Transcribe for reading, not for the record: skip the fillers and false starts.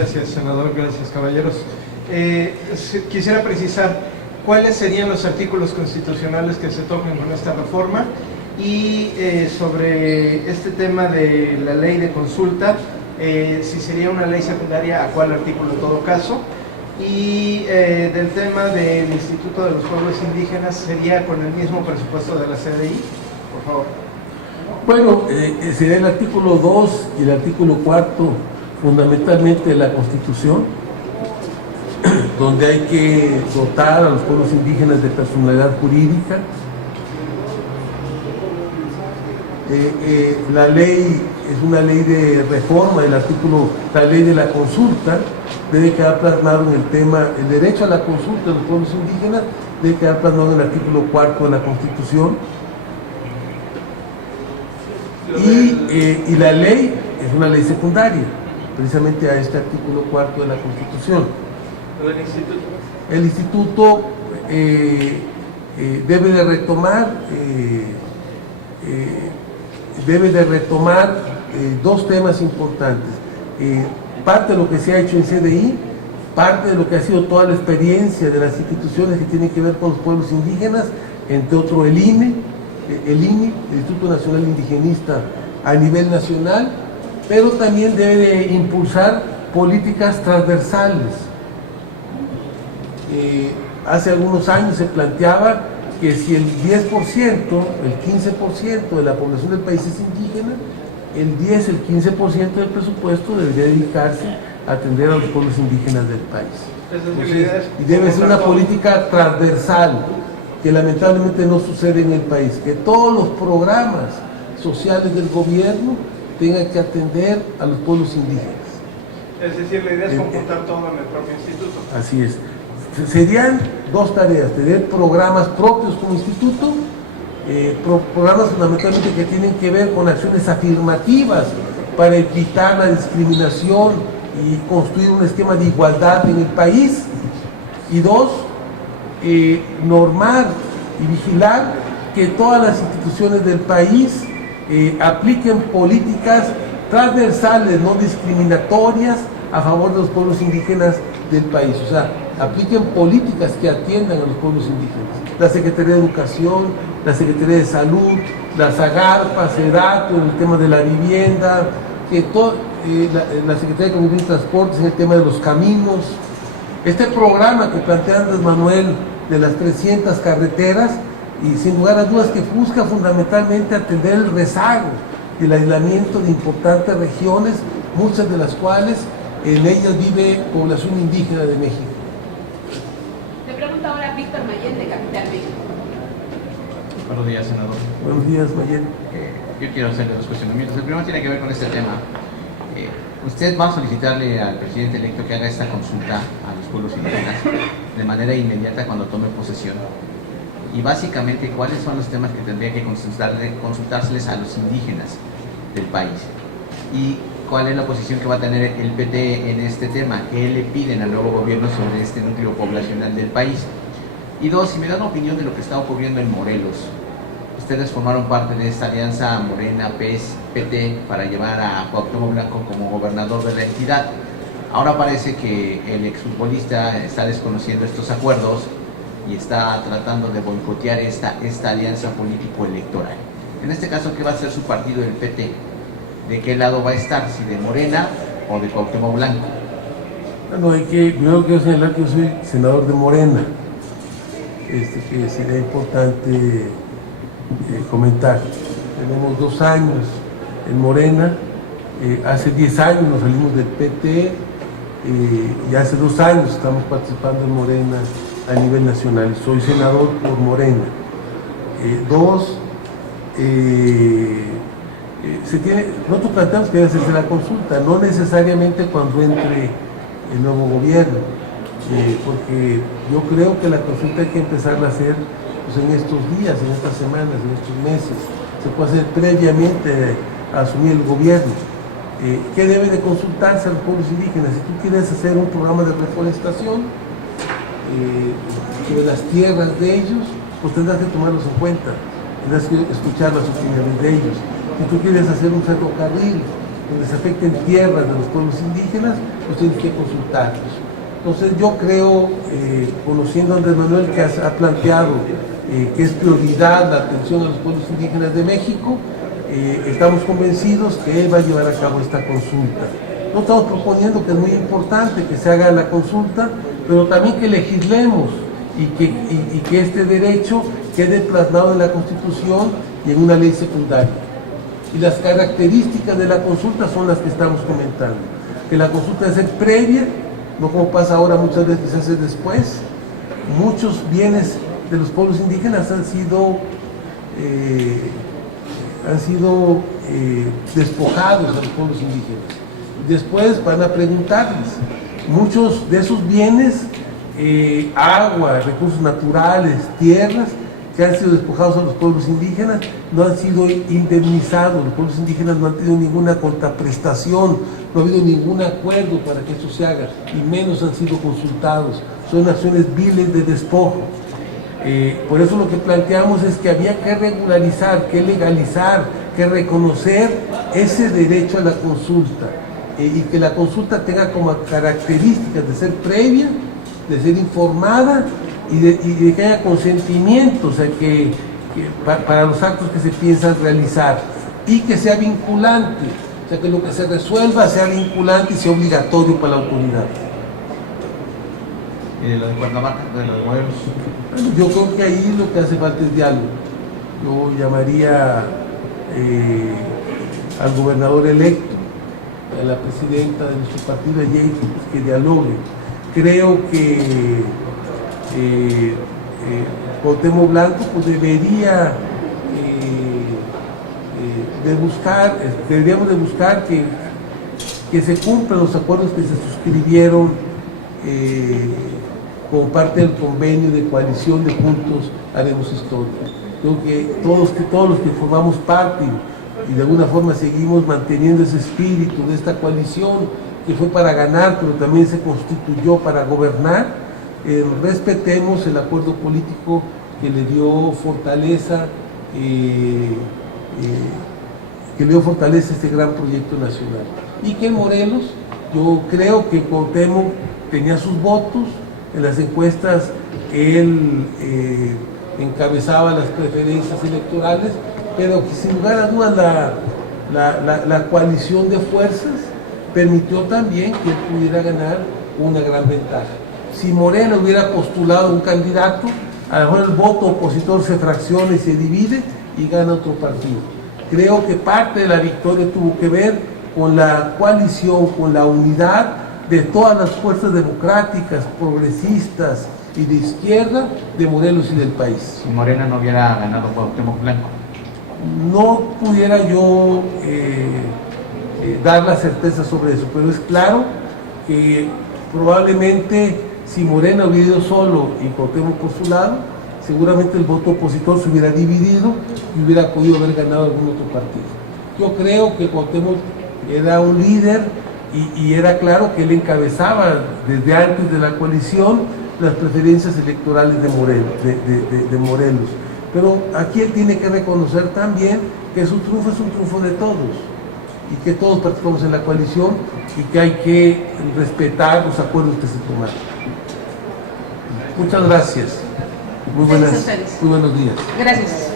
Gracias, senador. Gracias, caballeros. Quisiera precisar cuáles serían los artículos constitucionales que se tocan con esta reforma y sobre este tema de la ley de consulta, si sería una ley secundaria, a cuál artículo en todo caso, y del tema del Instituto de los Pueblos Indígenas, ¿sería con el mismo presupuesto de la CDI? Por favor. Bueno, sería el artículo 2 y el artículo 4 fundamentalmente de la Constitución, donde hay que dotar a los pueblos indígenas de personalidad jurídica. La ley es una ley de reforma del artículo, la ley de la consulta, debe quedar plasmado en el tema, el derecho a la consulta de los pueblos indígenas debe quedar plasmado en el artículo 4 de la Constitución. Y la ley es una ley secundaria, precisamente a este artículo 4 de la Constitución. El instituto debe de retomar dos temas importantes. Parte de lo que se ha hecho en CDI, parte de lo que ha sido toda la experiencia de las instituciones que tienen que ver con los pueblos indígenas, entre otros el INE, el Instituto Nacional Indigenista a nivel nacional, pero también debe de impulsar políticas transversales. Hace algunos años se planteaba que si el 10%, el 15% de la población del país es indígena, el 10, el 15% del presupuesto debería dedicarse a atender a los pueblos indígenas del país. Entonces, y debe ser una política transversal, que lamentablemente no sucede en el país, que todos los programas sociales del gobierno tengan que atender a los pueblos indígenas. Es decir, la idea es computar todo en el propio instituto. Así es. Serían dos tareas: tener programas propios como instituto, programas fundamentalmente que tienen que ver con acciones afirmativas para evitar la discriminación y construir un esquema de igualdad en el país, y dos, normar y vigilar que todas las instituciones del país apliquen políticas transversales, no discriminatorias, a favor de los pueblos indígenas del país. O sea, apliquen políticas que atiendan a los pueblos indígenas. La Secretaría de Educación, la Secretaría de Salud, la SAGARPA, SEDATO, en el tema de la vivienda, que la Secretaría de Economía y Transportes en el tema de los caminos. Este programa que plantea Andrés Manuel de las 300 carreteras, y sin lugar a dudas que busca fundamentalmente atender el rezago del aislamiento de importantes regiones, muchas de las cuales en ellas vive población indígena de México. Le pregunta ahora Víctor Mayén, de Capital México. Buenos días, senador. Buenos días, Mayén. Yo quiero hacerle dos cuestionamientos. El primero tiene que ver con este tema. Usted va a solicitarle al presidente electo que haga esta consulta a los pueblos indígenas de manera inmediata cuando tome posesión. Y básicamente, ¿cuáles son los temas que tendría que consultárseles a los indígenas del país? Y ¿cuál es la posición que va a tener el PT en este tema? ¿Qué le piden al nuevo gobierno sobre este núcleo poblacional del país? Y dos, si me da una opinión de lo que está ocurriendo en Morelos. Ustedes formaron parte de esta alianza Morena, PES, PT para llevar a Cuauhtémoc Blanco como gobernador de la entidad. Ahora parece que el exfutbolista está desconociendo estos acuerdos y está tratando de boicotear esta alianza político-electoral. En este caso, ¿qué va a hacer su partido, el PT? ¿De qué lado va a estar? ¿Si de Morena o de Cuauhtémoc Blanco? Bueno, primero quiero señalar que yo soy senador de Morena, que sería importante comentar. Tenemos 2 años en Morena, hace 10 años nos salimos del PT, y hace 2 años estamos participando en Morena a nivel nacional. Soy senador por Morena. Nosotros planteamos que debe hacerse la consulta, no necesariamente cuando entre el nuevo gobierno, porque yo creo que la consulta hay que empezarla a hacer pues, en estos días, en estas semanas, en estos meses. Se puede hacer previamente a asumir el gobierno. ¿Qué debe de consultarse a los pueblos indígenas? Si tú quieres hacer un programa de reforestación sobre las tierras de ellos, pues tendrás que tomarlos en cuenta, tendrás que escuchar las opiniones de ellos. Si tú quieres hacer un ferrocarril donde se afecten tierras de los pueblos indígenas, pues tienen que consultarlos. Entonces yo creo, conociendo a Andrés Manuel, que ha planteado que es prioridad la atención a los pueblos indígenas de México, estamos convencidos que él va a llevar a cabo esta consulta. No estamos proponiendo, que es muy importante que se haga la consulta, pero también que legislemos y que este derecho quede plasmado en la Constitución y en una ley secundaria. Y las características de la consulta son las que estamos comentando. Que la consulta debe ser previa, no como pasa ahora muchas veces que se hace después. Muchos bienes de los pueblos indígenas han sido despojados a los pueblos indígenas. Después van a preguntarles. Muchos de esos bienes, agua, recursos naturales, tierras, que han sido despojados a los pueblos indígenas, no han sido indemnizados. Los pueblos indígenas no han tenido ninguna contraprestación, no ha habido ningún acuerdo para que esto se haga, y menos han sido consultados. Son acciones viles de despojo. Por eso lo que planteamos es que había que regularizar, que legalizar, que reconocer ese derecho a la consulta, y que la consulta tenga como características de ser previa, de ser informada y de que haya consentimiento, o sea, para los actos que se piensan realizar, y que sea vinculante, o sea, que lo que se resuelva sea vinculante y sea obligatorio para la autoridad. ¿Y de lo de Cuernavaca, de lo de Morelos? Bueno, yo creo que ahí lo que hace falta es diálogo. Yo llamaría al gobernador electo, a la presidenta de nuestro partido, que dialogue. Creo que Cuauhtémoc Blanco pues deberíamos de buscar que se cumplan los acuerdos que se suscribieron como parte del convenio de coalición de Juntos Haremos Historia. Creo que todos los que formamos parte y de alguna forma seguimos manteniendo ese espíritu de esta coalición, que fue para ganar, pero también se constituyó para gobernar, respetemos el acuerdo político que le dio fortaleza, a este gran proyecto nacional. Y que en Morelos, yo creo que Cuauhtémoc tenía sus votos, en las encuestas él encabezaba las preferencias electorales, pero que sin lugar a dudas la coalición de fuerzas permitió también que él pudiera ganar una gran ventaja. Si Morena hubiera postulado un candidato, a lo mejor el voto opositor se fracciona y se divide y gana otro partido. Creo que parte de la victoria tuvo que ver con la coalición, con la unidad de todas las fuerzas democráticas, progresistas y de izquierda de Morelos y del país. Si Morena no hubiera ganado Cuauhtémoc Blanco, no pudiera yo dar la certeza sobre eso, pero es claro que probablemente si Morena hubiera ido solo y Cuauhtémoc por su lado, seguramente el voto opositor se hubiera dividido y hubiera podido haber ganado algún otro partido. Yo creo que Cuauhtémoc era un líder y era claro que él encabezaba desde antes de la coalición las preferencias electorales de Morelos. Pero aquí él tiene que reconocer también que su triunfo es un triunfo de todos y que todos participamos en la coalición y que hay que respetar los acuerdos que se tomaron. Muchas gracias. Muy buenos días. Gracias.